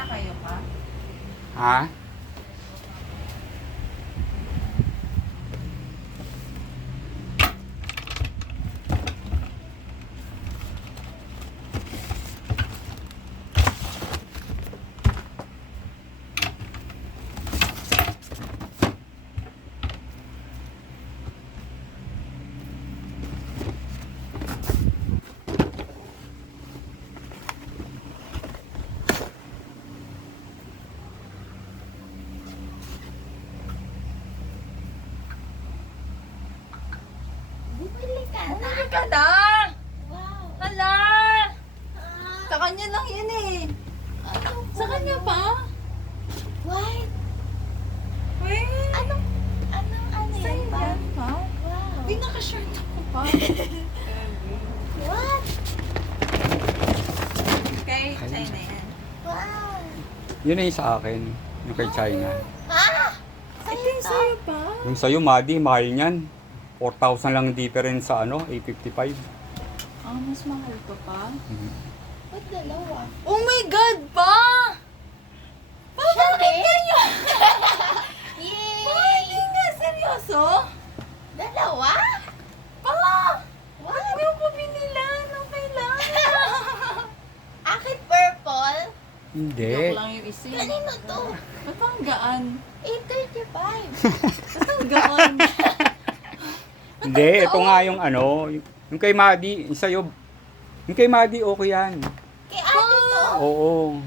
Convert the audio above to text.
na kayo pa? Ha? Bumili ka na. Bumili ka na! Wow. Hala! Ah, Sa kanya lang yun eh. ano Sa kanya pa? White. Wait! Anong ano Sa'yo yan ba? yan pa? Wow. Uy, naka-shirt ako pa. What? Kay China yan. Wow. Yun na yung sa akin. Yung kay China. Ah! Ito yung sa'yo pa? Yung sa'yo, Madi, mahal niyan. 4,000 lang difference sa ano, A55. Ah, mas mahal to pa? Ba't dalawa? Oh my God, pa! Pa, bakit kayo? Yay! Hindi nga, seryoso? Dalawa? Pa! What? Ano yung pabinilan? Okay lang. Akin purple. Hindi. Joke lang yung isa. Kanino to? Ba't pa ang gaan? 835. Ba't ang gaan? Hindi, ito nga yung ano, yung kay Madi, yung sa'yo. Yung kay Madi, okay yan. Kay ate to. Oo.